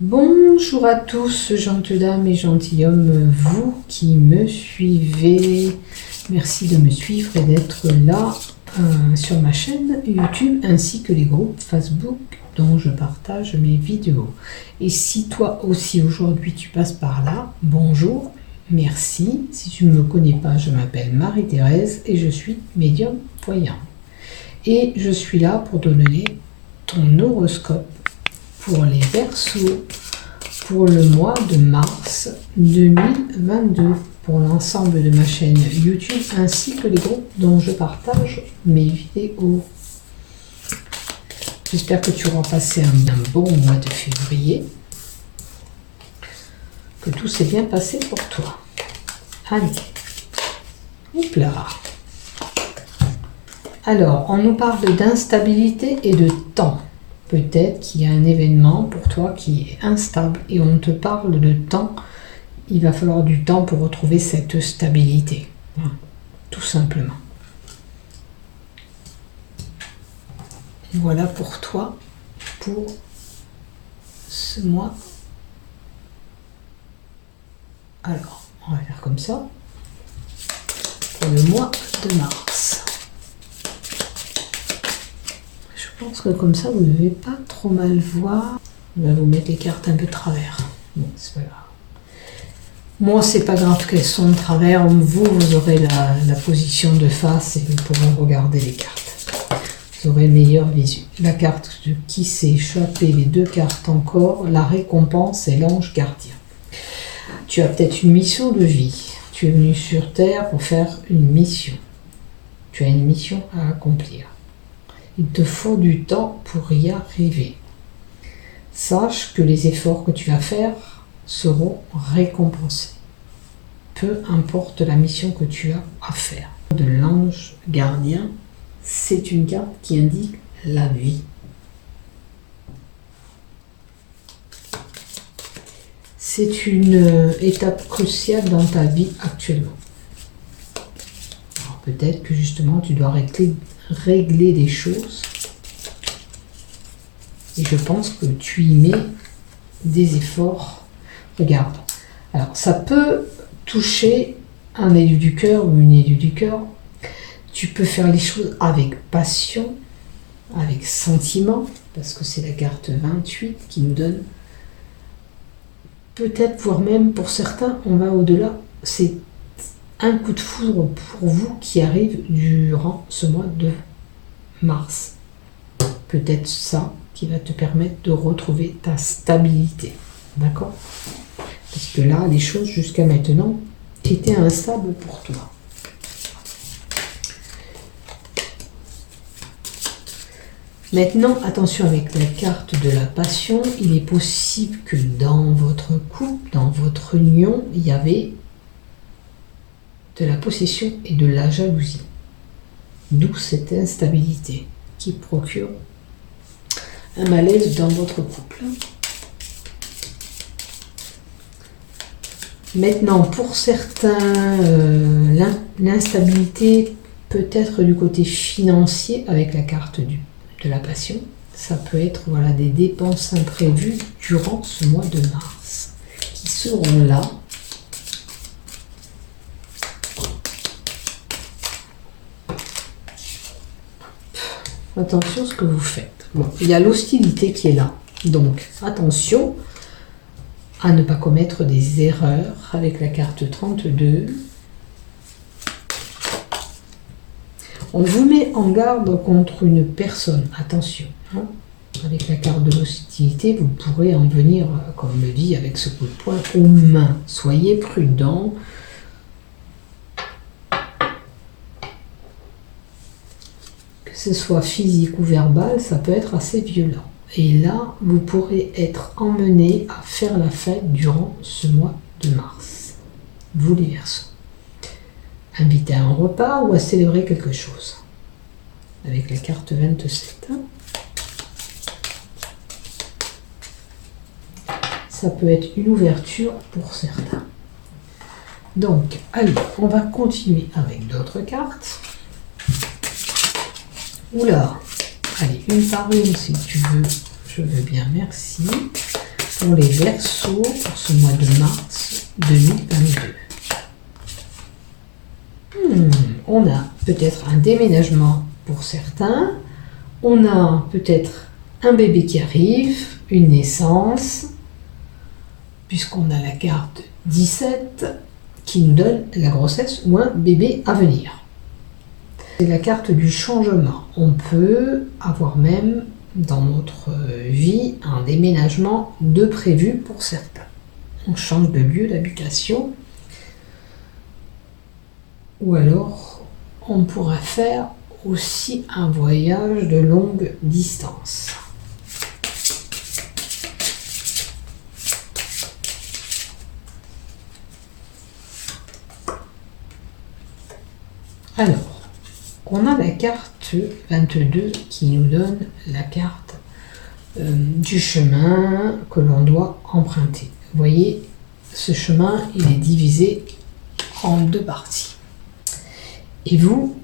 Bonjour à tous, gentilles dames et gentilshommes, vous qui me suivez. Merci de me suivre et d'être là sur ma chaîne YouTube ainsi que les groupes Facebook dont je partage mes vidéos. Et si toi aussi aujourd'hui tu passes par là, bonjour, merci. Si tu ne me connais pas, je m'appelle Marie-Thérèse et je suis médium voyant. Et je suis là pour donner ton horoscope pour les Verseaux pour le mois de mars 2022 pour l'ensemble de ma chaîne YouTube ainsi que les groupes dont je partage mes vidéos. J'espère que tu auras passé un bon mois de février, que tout s'est bien passé pour toi. Allez, hop là. Alors, on nous parle d'instabilité et de temps. Peut-être qu'il y a un événement pour toi qui est instable et on te parle de temps. Il va falloir du temps pour retrouver cette stabilité, tout simplement. Voilà pour toi, pour ce mois. Alors, on va faire comme ça, pour le mois de mars. Je pense que comme ça, vous ne devez pas trop mal voir. On va vous mettre les cartes un peu de travers. Bon, c'est pas grave. Moi, c'est pas grave qu'elles sont de travers. Vous aurez la position de face et vous pourrez regarder les cartes. Vous aurez meilleure visu. La carte de qui s'est échappé, les deux cartes encore, la récompense et l'ange gardien. Tu as peut-être une mission de vie. Tu es venu sur Terre pour faire une mission. Tu as une mission à accomplir. Il te faut du temps pour y arriver. Sache que les efforts que tu vas faire seront récompensés. Peu importe la mission que tu as à faire. De l'ange gardien, c'est une carte qui indique la vie. C'est une étape cruciale dans ta vie actuellement. Alors peut-être que justement tu dois régler des choses. Et je pense que tu y mets des efforts. Regarde. Alors, ça peut toucher un élu du cœur ou une élue du cœur. Tu peux faire les choses avec passion, avec sentiment, parce que c'est la carte 28 qui nous donne. Peut-être, voire même pour certains, on va au-delà. C'est un coup de foudre pour vous qui arrive durant ce mois de mars. Peut-être ça qui va te permettre de retrouver ta stabilité. D'accord? Parce que là, les choses jusqu'à maintenant étaient instables pour toi. Maintenant, attention avec la carte de la passion. Il est possible que dans votre couple, dans votre union, il y avait de la possession et de la jalousie. D'où cette instabilité qui procure un malaise dans votre couple. Maintenant, pour certains, l'instabilité peut être du côté financier avec la carte de la passion. Ça peut être voilà, des dépenses imprévues durant ce mois de mars qui seront là. Attention à ce que vous faites. Bon, il y a l'hostilité qui est là. Donc, attention à ne pas commettre des erreurs avec la carte 32. On vous met en garde contre une personne. Attention. Hein. Avec la carte de l'hostilité, vous pourrez en venir, comme le dit avec ce coup de poing, aux mains. Soyez prudents. Que ce soit physique ou verbal, ça peut être assez violent. Et là, vous pourrez être emmené à faire la fête durant ce mois de mars. Vous les Verseaux. Invité à un repas ou à célébrer quelque chose. Avec la carte 27. Ça peut être une ouverture pour certains. Donc, allez, on va continuer avec d'autres cartes. Oula! Allez, une par une si tu veux. Je veux bien, merci. pour les Verseaux pour ce mois de mars 2022. On a peut-être un déménagement pour certains, on a peut-être un bébé qui arrive, une naissance, puisqu'on a la carte 17 qui nous donne la grossesse ou un bébé à venir. C'est la carte du changement. On peut avoir même dans notre vie un déménagement de prévu pour certains. On change de lieu d'habitation ou alors on pourra faire aussi un voyage de longue distance. Alors, on a la carte 22 qui nous donne la carte du chemin que l'on doit emprunter. Vous voyez, ce chemin, il est divisé en deux parties. Et vous,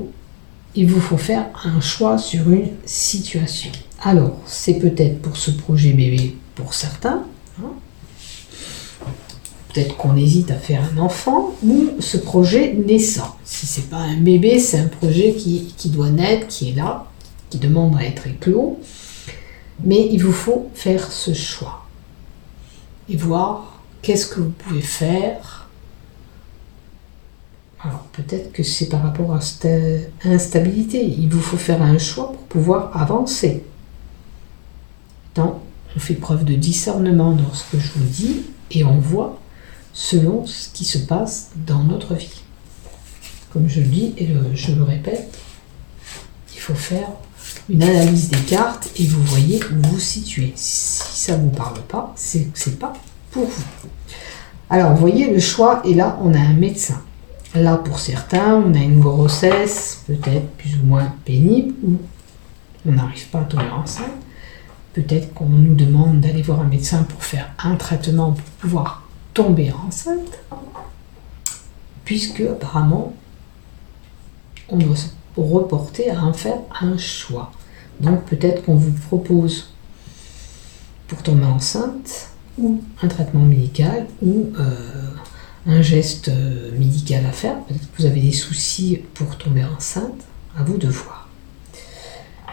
il vous faut faire un choix sur une situation. Alors, c'est peut-être pour ce projet bébé pour certains, hein. Peut-être qu'on hésite à faire un enfant ou ce projet naissant. Si c'est pas un bébé, c'est un projet qui doit naître, qui est là, qui demande à être éclos. Mais il vous faut faire ce choix et voir qu'est-ce que vous pouvez faire. Alors peut-être que c'est par rapport à cette instabilité. Il vous faut faire un choix pour pouvoir avancer. Donc, on fait preuve de discernement dans ce que je vous dis et on voit selon ce qui se passe dans notre vie. Comme je le dis et je le répète, il faut faire une analyse des cartes et vous voyez où vous vous situez. Si ça ne vous parle pas, c'est que ce n'est pas pour vous. Alors, vous voyez, le choix est là, on a un médecin. Là, pour certains, on a une grossesse peut-être plus ou moins pénible ou on n'arrive pas à tomber enceinte. Peut-être qu'on nous demande d'aller voir un médecin pour faire un traitement pour pouvoir tomber enceinte, puisque apparemment on doit se reporter à en faire un choix. Donc peut-être qu'on vous propose pour tomber enceinte ou un traitement médical ou un geste médical à faire. Peut-être que vous avez des soucis pour tomber enceinte, à vous de voir.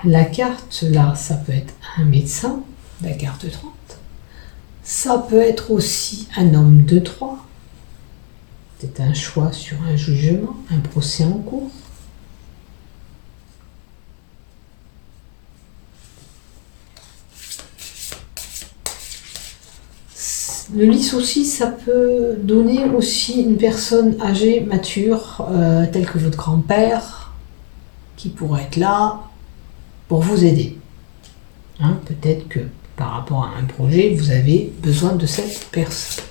La carte là, ça peut être un médecin, la carte 30. Ça peut être aussi un homme de 3. C'est un choix sur un jugement, un procès en cours. Le lys aussi, ça peut donner aussi une personne âgée, mature, telle que votre grand-père, qui pourrait être là pour vous aider. Hein, peut-être que par rapport à un projet, vous avez besoin de cette personne.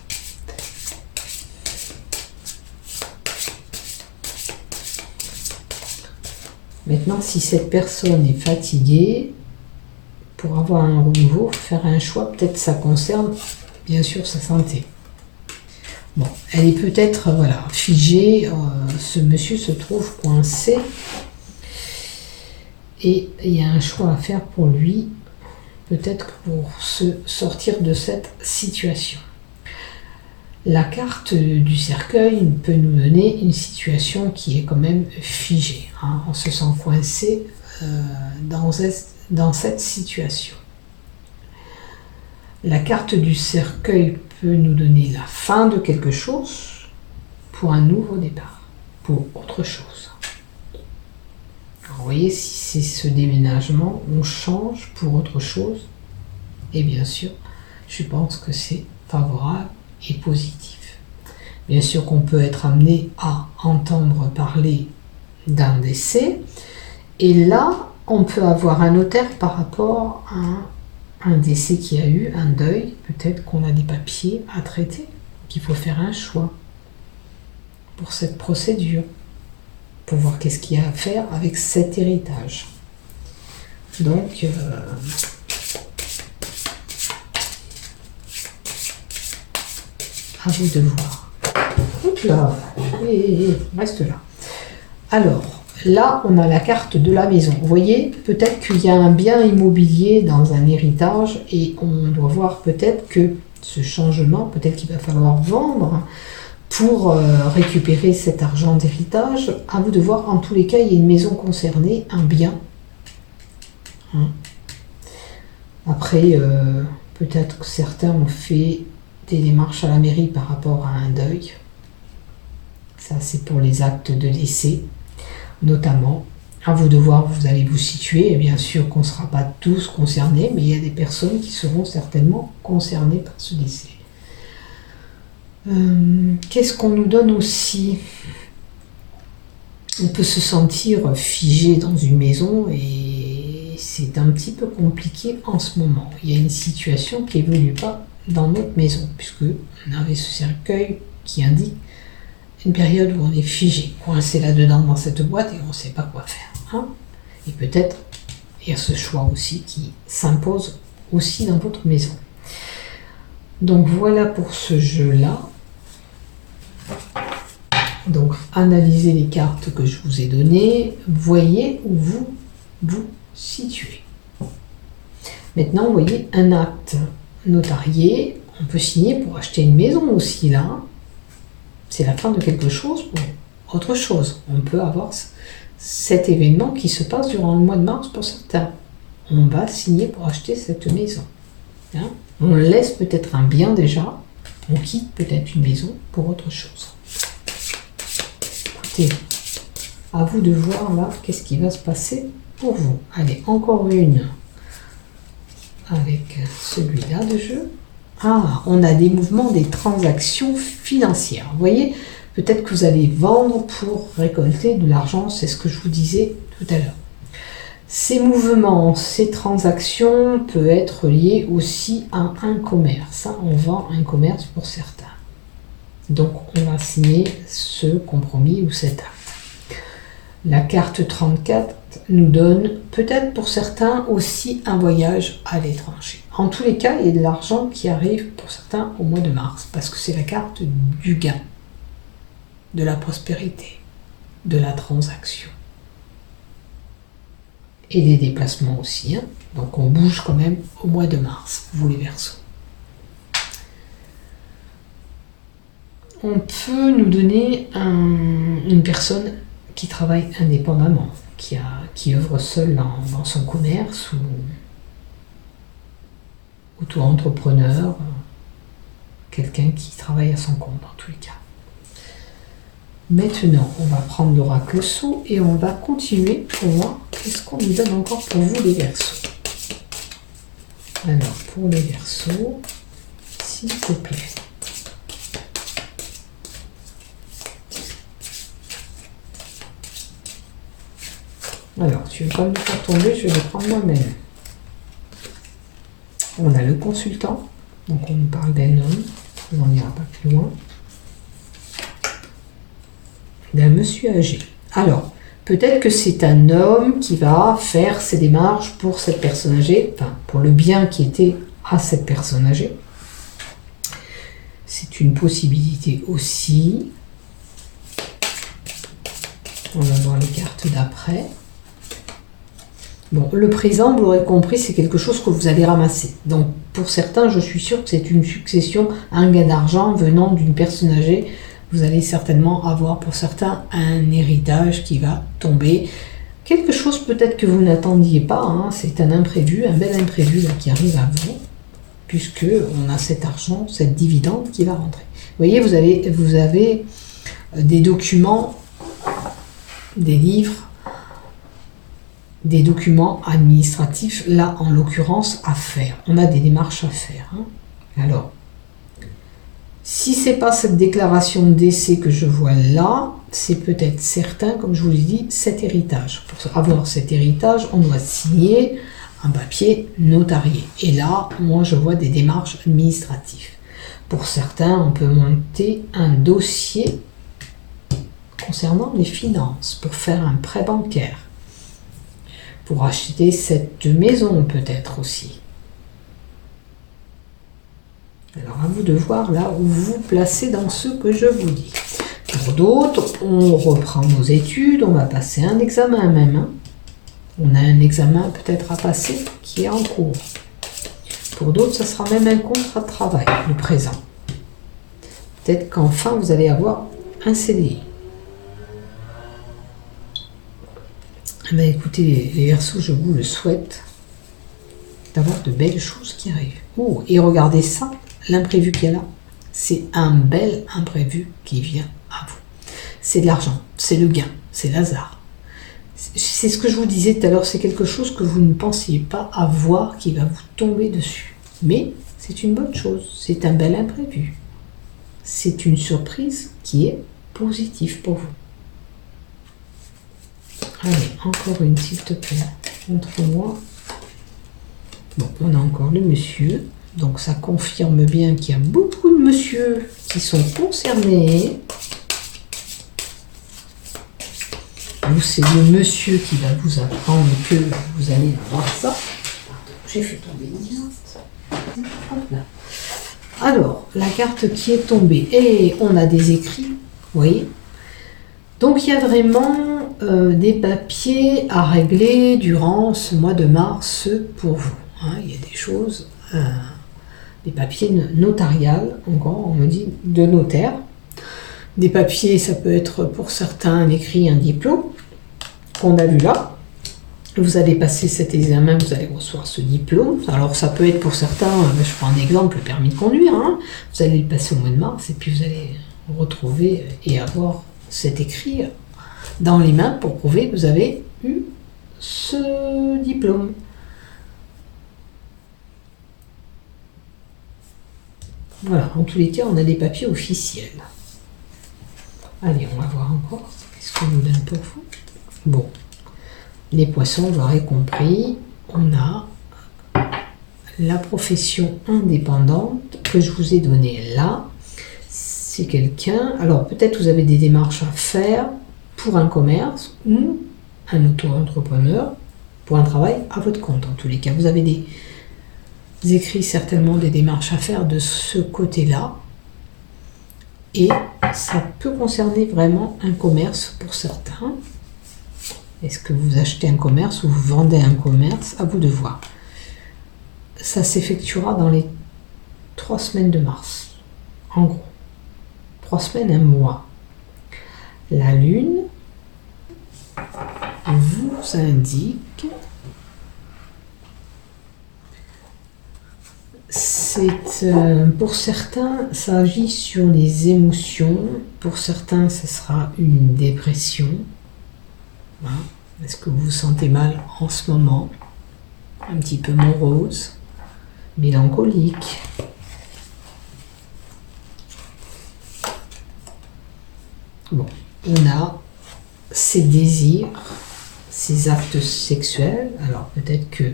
Maintenant, si cette personne est fatiguée, pour avoir un renouveau, faire un choix, peut-être ça concerne bien sûr sa santé. Bon, elle est peut-être voilà, figée, ce monsieur se trouve coincé et il y a un choix à faire pour lui, peut-être pour se sortir de cette situation. La carte du cercueil peut nous donner une situation qui est quand même figée. Hein. On se sent coincé dans cette situation. La carte du cercueil peut nous donner la fin de quelque chose pour un nouveau départ, pour autre chose. Alors, vous voyez, si c'est ce déménagement, on change pour autre chose. Et bien sûr, je pense que c'est favorable et positif. Bien sûr qu'on peut être amené à entendre parler d'un décès. Et là, on peut avoir un notaire par rapport à un décès qui a eu, un deuil. Peut-être qu'on a des papiers à traiter, qu'il faut faire un choix pour cette procédure, pour voir qu'est-ce qu'il y a à faire avec cet héritage. Donc, à vous de voir. Hop là, reste là. Alors, là, on a la carte de la maison. Vous voyez, peut-être qu'il y a un bien immobilier dans un héritage et on doit voir peut-être que ce changement, peut-être qu'il va falloir vendre pour récupérer cet argent d'héritage. À vous de voir, en tous les cas, il y a une maison concernée, un bien. Hein. Après, peut-être que certains ont fait des démarches à la mairie par rapport à un deuil. Ça, c'est pour les actes de décès, notamment. À vous de voir, vous allez vous situer. Et bien sûr qu'on ne sera pas tous concernés, mais il y a des personnes qui seront certainement concernées par ce décès. Qu'est-ce qu'on nous donne aussi? On peut se sentir figé dans une maison et c'est un petit peu compliqué en ce moment. Il y a une situation qui n'évolue pas dans notre maison, puisque on avait ce cercueil qui indique une période où on est figé, coincé là-dedans dans cette boîte et on ne sait pas quoi faire. Hein. Et peut-être il y a ce choix aussi qui s'impose aussi dans votre maison. Donc voilà pour ce jeu-là. Donc analysez les cartes que je vous ai données, voyez où vous vous situez. Maintenant, vous voyez un acte notarié, on peut signer pour acheter une maison aussi là. C'est la fin de quelque chose pour autre chose. On peut avoir cet événement qui se passe durant le mois de mars pour certains. On va signer pour acheter cette maison. Hein? On laisse peut-être un bien déjà, on quitte peut-être une maison pour autre chose. Écoutez, à vous de voir là, qu'est-ce qui va se passer pour vous. Allez, encore une avec celui-là de jeu. Ah, on a des mouvements, des transactions financières. Vous voyez, peut-être que vous allez vendre pour récolter de l'argent, c'est ce que je vous disais tout à l'heure. Ces mouvements, ces transactions peuvent être liés aussi à un commerce. On vend un commerce pour certains. Donc, on va signer ce compromis ou cet acte. La carte 34 nous donne peut-être pour certains aussi un voyage à l'étranger. En tous les cas, il y a de l'argent qui arrive pour certains au mois de mars, parce que c'est la carte du gain, de la prospérité, de la transaction. Et des déplacements aussi. Hein. Donc on bouge quand même au mois de mars, vous les Verseaux. On peut nous donner une personne qui travaille indépendamment, qui œuvre seul dans son commerce ou auto-entrepreneur, quelqu'un qui travaille à son compte dans tous les cas. Maintenant, on va prendre l'oracle sceau et on va continuer pour voir qu'est-ce qu'on nous donne encore pour vous les Verseaux. Alors, pour les Verseaux, s'il te plaît. Alors, tu ne veux pas me faire tomber, je vais le prendre moi-même. On a le consultant, donc on nous parle d'un homme, on n'ira pas plus loin. D'un monsieur âgé. Alors, peut-être que c'est un homme qui va faire ses démarches pour cette personne âgée, enfin, pour le bien qui était à cette personne âgée. C'est une possibilité aussi. On va voir les cartes d'après. Bon, le présent, vous l'aurez compris, c'est quelque chose que vous allez ramasser. Donc, pour certains, je suis sûre que c'est une succession, un gain d'argent venant d'une personne âgée. Vous allez certainement avoir pour certains un héritage qui va tomber. Quelque chose peut-être que vous n'attendiez pas, hein, c'est un imprévu, un bel imprévu là, qui arrive à vous, puisque on a cet argent, cette dividende qui va rentrer. Vous voyez, vous avez des documents, des livres, des documents administratifs, là en l'occurrence, à faire. On a des démarches à faire. Hein. Alors, si ce n'est pas cette déclaration de décès que je vois là, c'est peut-être certain, comme je vous l'ai dit, cet héritage. Pour avoir cet héritage, on doit signer un papier notarié. Et là, moi, je vois des démarches administratives. Pour certains, on peut monter un dossier concernant les finances, pour faire un prêt bancaire, pour acheter cette maison peut-être aussi. Alors à vous de voir là où vous vous placez dans ce que je vous dis. Donc, Pour d'autres, on reprend nos études, on va passer un examen même. Hein. On a un examen peut-être à passer qui est en cours. Pour d'autres, ça sera même un contrat de travail, le présent. Peut-être qu'enfin, vous allez avoir un CDI. Eh bien, écoutez, les Verseaux, je vous le souhaite, d'avoir de belles choses qui arrivent. Oh, et regardez ça, l'imprévu qu'il y a là. C'est un bel imprévu qui vient à vous. C'est de l'argent, c'est le gain, c'est l'hasard. C'est ce que je vous disais tout à l'heure, c'est quelque chose que vous ne pensiez pas avoir qui va vous tomber dessus. Mais c'est une bonne chose, c'est un bel imprévu. C'est une surprise qui est positive pour vous. Allez, encore une s'il te plaît, montre-moi. Bon, on a encore le monsieur, donc ça confirme bien qu'il y a beaucoup de monsieur qui sont concernés. Ou c'est le monsieur qui va vous apprendre que vous allez avoir ça. J'ai fait tomber une carte. Hop là. Alors, la carte qui est tombée, et on a des écrits, vous voyez. Donc il y a vraiment des papiers à régler durant ce mois de mars pour vous. Hein. Il y a des choses, des papiers notariales, encore on me dit de notaire. Des papiers, ça peut être pour certains un écrit, un diplôme, qu'on a vu là. Vous allez passer cet examen, vous allez recevoir ce diplôme. Alors ça peut être pour certains, je prends un exemple, le permis de conduire. Hein. Vous allez le passer au mois de mars et puis vous allez retrouver et avoir cet écrit dans les mains pour prouver que vous avez eu ce diplôme. Voilà, en tous les cas, on a des papiers officiels. Allez, on va voir encore. Qu'est-ce qu'on nous donne pour vous? Bon, les poissons, vous l'aurez compris, on a la profession indépendante que je vous ai donnée là. C'est quelqu'un, alors peut-être vous avez des démarches à faire pour un commerce ou un auto-entrepreneur pour un travail à votre compte. En tous les cas, vous avez des écrits certainement des démarches à faire de ce côté-là. Et ça peut concerner vraiment un commerce pour certains. Est-ce que vous achetez un commerce ou vous vendez un commerce? À vous de voir. Ça s'effectuera dans les 3 semaines de mars. En gros. 3 semaines, un mois. La lune vous indique, pour certains, ça agit sur les émotions. Pour certains, ce sera une dépression. Hein. Est-ce que vous vous sentez mal en ce moment? Un petit peu morose, mélancolique. Bon, on a ces désirs, ces actes sexuels. Alors peut-être que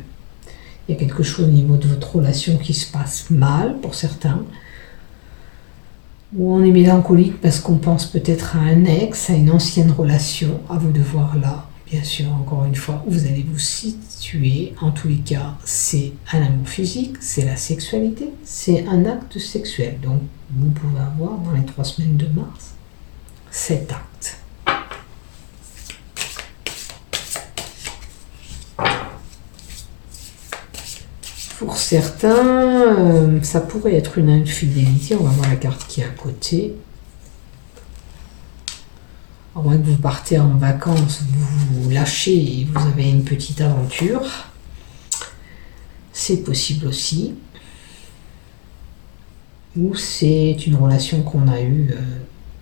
il y a quelque chose au niveau de votre relation qui se passe mal pour certains. Ou on est mélancolique parce qu'on pense peut-être à un ex, à une ancienne relation. À vous de voir là, bien sûr, encore une fois, où vous allez vous situer. En tous les cas, c'est un amour physique, c'est la sexualité, c'est un acte sexuel. Donc, vous pouvez avoir dans les 3 semaines de mars cet acte. Pour certains, ça pourrait être une infidélité. On va voir la carte qui est à côté. À moins que vous partez en vacances, vous lâchez et vous avez une petite aventure. C'est possible aussi. Ou c'est une relation qu'on a eue,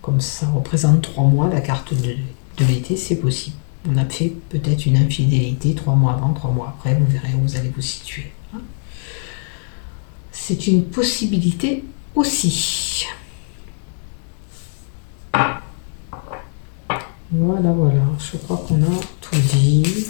comme ça représente 3 mois, la carte de l'été, c'est possible. On a fait peut-être une infidélité 3 mois avant, 3 mois après, vous verrez où vous allez vous situer. C'est une possibilité aussi. Voilà, voilà. Je crois qu'on a tout dit.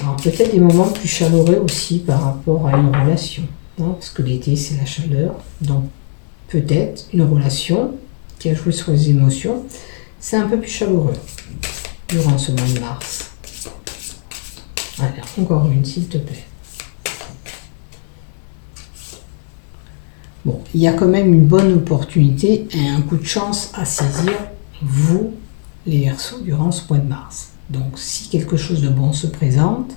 Alors peut-être des moments plus chaleureux aussi par rapport à une relation. Hein, parce que l'été, c'est la chaleur. Donc peut-être une relation qui a joué sur les émotions C'est un peu plus chaleureux durant ce mois de mars. Allez, encore une, s'il te plaît. Bon, il y a quand même une bonne opportunité et un coup de chance à saisir, vous, les Verseaux, durant ce mois de mars. Donc, si quelque chose de bon se présente,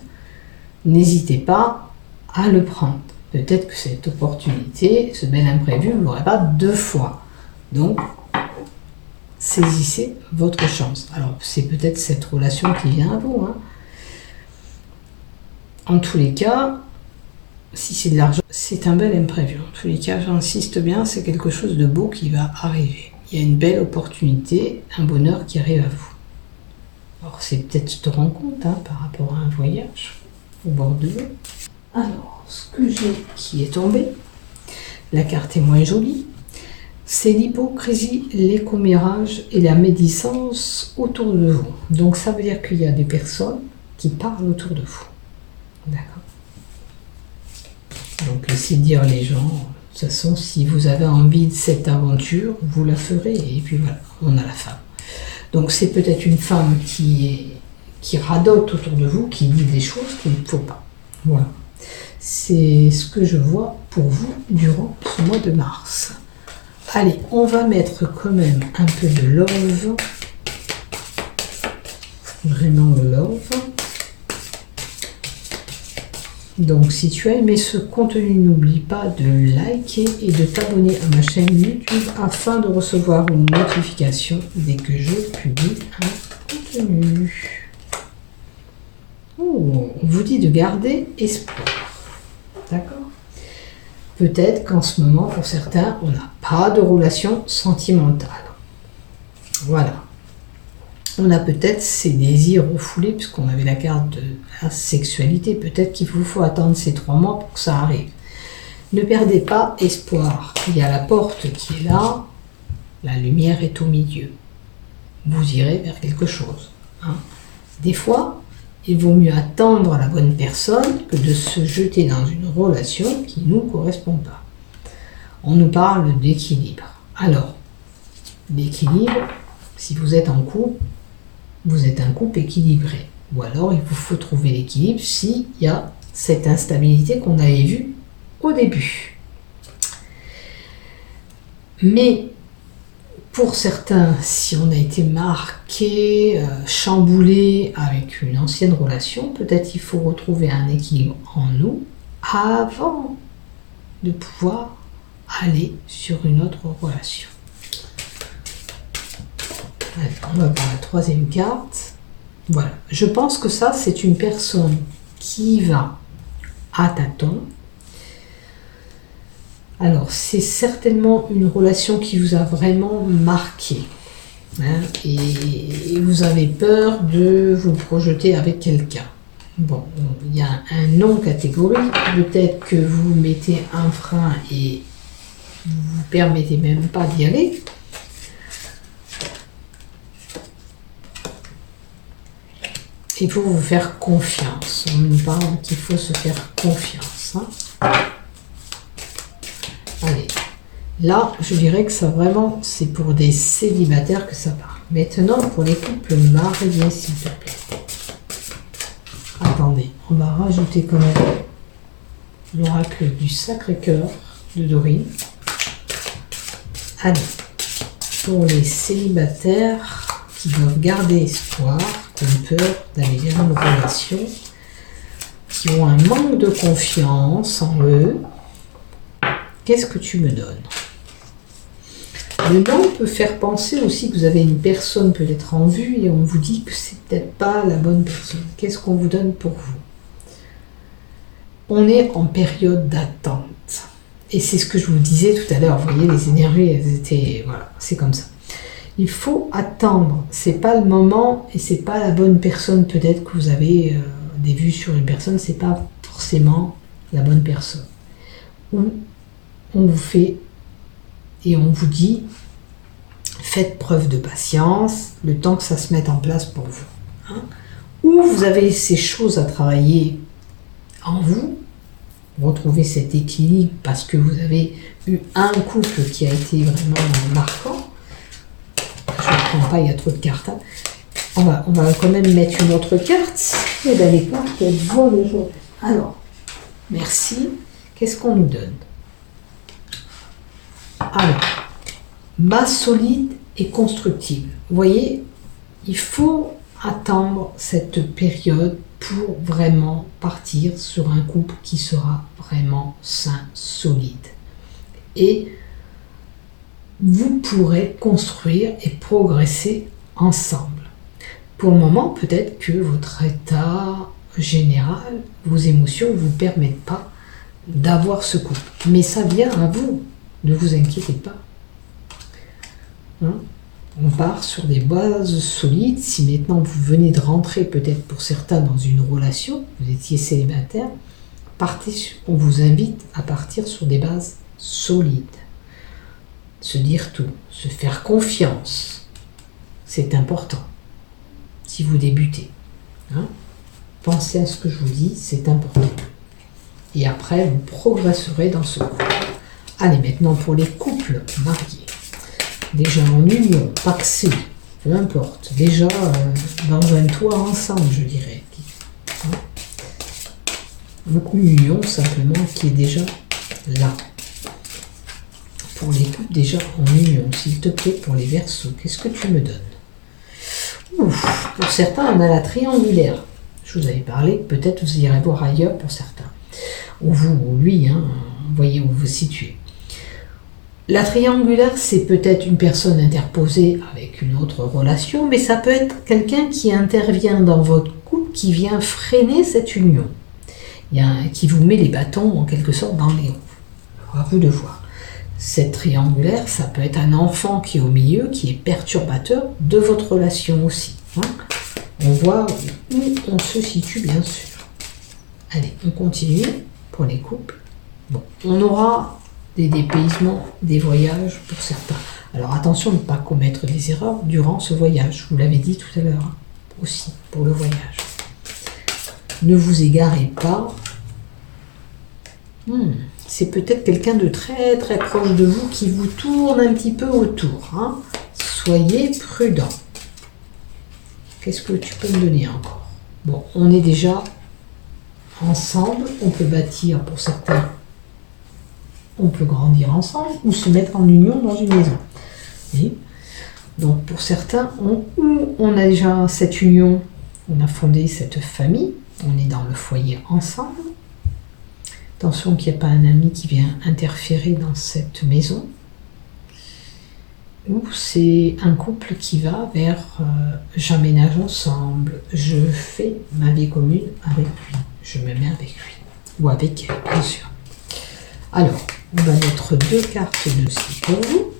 n'hésitez pas à le prendre. Peut-être que cette opportunité, ce bel imprévu, vous ne l'aurez pas 2 fois. Donc, saisissez votre chance. Alors, c'est peut-être cette relation qui vient à vous. Hein. En tous les cas, si c'est de l'argent, c'est un bel imprévu. En tous les cas, j'insiste bien, c'est quelque chose de beau qui va arriver. Il y a une belle opportunité, un bonheur qui arrive à vous. Alors, c'est peut-être cette rencontre par rapport à un voyage au bord de l'eau. Alors, ce que j'ai qui est tombé, la carte est moins jolie, c'est l'hypocrisie, les commérages et la médisance autour de vous. Donc, ça veut dire qu'il y a des personnes qui parlent autour de vous. D'accord. Donc, laissez dire les gens, de toute façon, si vous avez envie de cette aventure, vous la ferez. Et puis voilà, on a la femme. Donc, c'est peut-être une femme qui radote autour de vous, qui dit des choses qu'il ne faut pas. Voilà. C'est ce que je vois pour vous durant ce mois de mars. Allez, on va mettre quand même un peu de love. Vraiment le love. Donc, si tu as aimé ce contenu, n'oublie pas de liker et de t'abonner à ma chaîne YouTube afin de recevoir une notification dès que je publie un contenu. Oh, on vous dit de garder espoir. D'accord? Peut-être qu'en ce moment, pour certains, on n'a pas de relation sentimentale. Voilà. On a peut-être ces désirs refoulés, puisqu'on avait la carte de la sexualité. Peut-être qu'il vous faut attendre ces 3 mois pour que ça arrive. Ne perdez pas espoir. Il y a la porte qui est là. La lumière est au milieu. Vous irez vers quelque chose. Hein. Des fois, il vaut mieux attendre la bonne personne que de se jeter dans une relation qui ne nous correspond pas. On nous parle d'équilibre. Alors, l'équilibre, si vous êtes en couple, vous êtes un couple équilibré. Ou alors, il vous faut trouver l'équilibre s'il y a cette instabilité qu'on avait vue au début. Mais pour certains, si on a été marqué, chamboulé avec une ancienne relation, peut-être il faut retrouver un équilibre en nous avant de pouvoir aller sur une autre relation. Allez, on va voir la 3e carte. Voilà. Je pense que ça, c'est une personne qui va à tâtons. Alors, c'est certainement une relation qui vous a vraiment marqué. Hein, et vous avez peur de vous projeter avec quelqu'un. Bon, il y a un non catégorique. Peut-être que vous mettez un frein et vous ne vous permettez même pas d'y aller. Il faut vous faire confiance. On nous parle qu'il faut se faire confiance. Hein. Allez, là, je dirais que ça vraiment, c'est pour des célibataires que ça parle. Maintenant, pour les couples mariés, s'il te plaît. Attendez, on va rajouter quand même l'oracle du Sacré-Cœur de Dorine. Allez, pour les célibataires qui doivent garder espoir, qui ont peur d'aller vers une relation, qui ont un manque de confiance en eux, qu'est-ce que tu me donnes? Le nom peut faire penser aussi que vous avez une personne peut-être en vue et on vous dit que c'est peut-être pas la bonne personne. Qu'est-ce qu'on vous donne pour vous? On est en période d'attente. Et c'est ce que je vous disais tout à l'heure. Vous voyez, les énergies, elles étaient... Voilà, c'est comme ça. Il faut attendre. C'est pas le moment et c'est pas la bonne personne. Peut-être que vous avez des vues sur une personne, c'est pas forcément la bonne personne. Ou on vous fait et on vous dit faites preuve de patience le temps que ça se mette en place pour vous. Hein. Ou vous avez ces choses à travailler en vous, retrouver cet équilibre parce que vous avez eu un couple qui a été vraiment marquant. Je prends pas, il y a trop de cartes. Hein. On va quand même mettre une autre carte. Et bien les cartes, elles volent aujourd'hui. Alors, merci. Qu'est-ce qu'on nous donne? Alors, base solide et constructive. Vous voyez, il faut attendre cette période pour vraiment partir sur un couple qui sera vraiment sain, solide. Et vous pourrez construire et progresser ensemble. Pour le moment, peut-être que votre état général, vos émotions ne vous permettent pas d'avoir ce couple. Mais ça vient à vous, ne vous inquiétez pas. Hein? On part sur des bases solides. Si maintenant vous venez de rentrer, peut-être pour certains, dans une relation, vous étiez célibataire, on vous invite à partir sur des bases solides. Se dire tout, se faire confiance, c'est important. Si vous débutez, hein, pensez à ce que je vous dis, c'est important. Et après, vous progresserez dans ce couple. Allez, maintenant pour les couples mariés. Déjà en union, paxé, peu importe. Déjà dans un toit ensemble, je dirais. Hein, une union simplement qui est déjà là. Pour les couples déjà en union, s'il te plaît, pour les Verseaux, qu'est-ce que tu me donnes? Ouf, pour certains, on a la triangulaire. Je vous avais parlé, peut-être vous irez voir ailleurs pour certains. Ou vous, ou lui, hein, voyez où vous situez. La triangulaire, c'est peut-être une personne interposée avec une autre relation, mais ça peut être quelqu'un qui intervient dans votre couple, qui vient freiner cette union. Qui vous met les bâtons, en quelque sorte, dans les roues. À vous de voir. Cette triangulaire, ça peut être un enfant qui est au milieu, qui est perturbateur de votre relation aussi. Hein. On voit où on se situe, bien sûr. Allez, on continue pour les couples. Bon, on aura des dépaysements, des voyages pour certains. Alors attention de ne pas commettre des erreurs durant ce voyage. Je vous l'avais dit tout à l'heure, hein, aussi, pour le voyage. Ne vous égarez pas. C'est peut-être quelqu'un de très très proche de vous qui vous tourne un petit peu autour. Hein. Soyez prudent. Qu'est-ce que tu peux me donner encore? Bon, on est déjà ensemble. On peut bâtir pour certains. On peut grandir ensemble ou se mettre en union dans une maison. Et donc pour certains, on a déjà cette union, on a fondé cette famille, on est dans le foyer ensemble. Attention qu'il n'y ait pas un ami qui vient interférer dans cette maison. Ou c'est un couple qui va vers j'emménage ensemble, je fais ma vie commune avec lui, je me mets avec lui, ou avec elle, bien sûr. Alors, on va mettre 2 cartes de ci pour vous.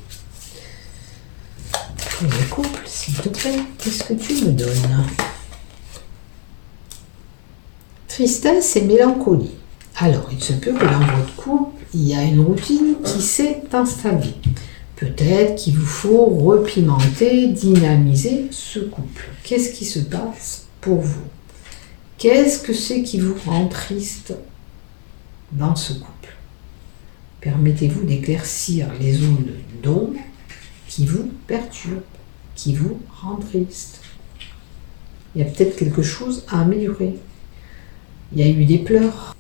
Pour les couples, s'il te plaît, qu'est-ce que tu me donnes? Tristesse et mélancolie. Alors, il se peut que dans votre couple, il y a une routine qui s'est installée. Peut-être qu'il vous faut repimenter, dynamiser ce couple. Qu'est-ce qui se passe pour vous? Qu'est-ce que c'est qui vous rend triste dans ce couple? Permettez-vous d'éclaircir les zones d'ombre qui vous perturbent, qui vous rendent triste. Il y a peut-être quelque chose à améliorer. Il y a eu des pleurs.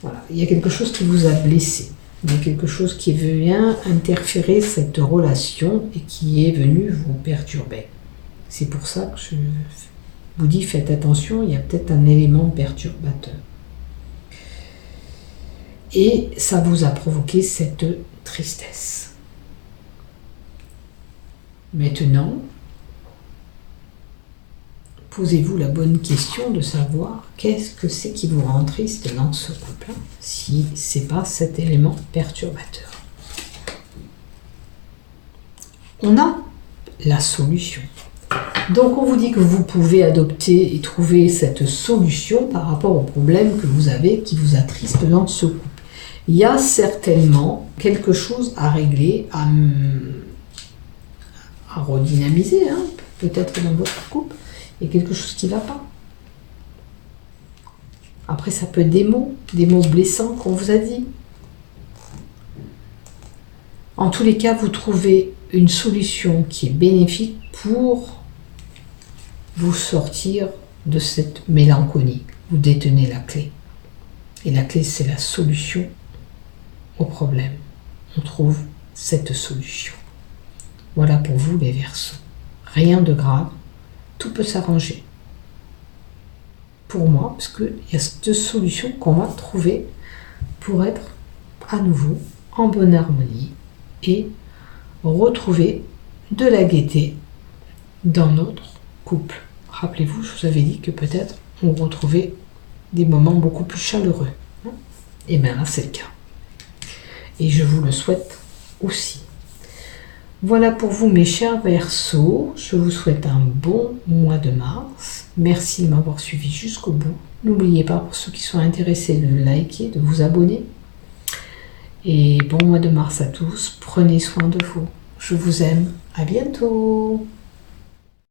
Voilà. Il y a quelque chose qui vous a blessé. Il y a quelque chose qui vient interférer cette relation et qui est venu vous perturber. C'est pour ça que je vous dis, faites attention, il y a peut-être un élément perturbateur. Et ça vous a provoqué cette tristesse. Maintenant, posez-vous la bonne question de savoir qu'est-ce que c'est qui vous rend triste dans ce couple, si ce n'est pas cet élément perturbateur. On a la solution. Donc on vous dit que vous pouvez adopter et trouver cette solution par rapport au problème que vous avez qui vous attriste dans ce couple. Il y a certainement quelque chose à régler, à redynamiser, hein, peut-être dans votre couple. Il y a quelque chose qui ne va pas. Après, ça peut être des mots blessants qu'on vous a dit. En tous les cas, vous trouvez une solution qui est bénéfique pour vous sortir de cette mélancolie. Vous détenez la clé. Et la clé, c'est la solution au problème. On trouve cette solution. Voilà pour vous les Verseaux. Rien de grave, tout peut s'arranger. Pour moi, parce qu'il y a cette solution qu'on va trouver pour être à nouveau en bonne harmonie et retrouver de la gaieté dans notre couple. Rappelez-vous, je vous avais dit que peut-être on retrouvait des moments beaucoup plus chaleureux. Et bien là, c'est le cas. Et je vous le souhaite aussi. Voilà pour vous mes chers Verseaux. Je vous souhaite un bon mois de mars. Merci de m'avoir suivi jusqu'au bout. N'oubliez pas, pour ceux qui sont intéressés, de liker, de vous abonner. Et bon mois de mars à tous. Prenez soin de vous. Je vous aime. À bientôt.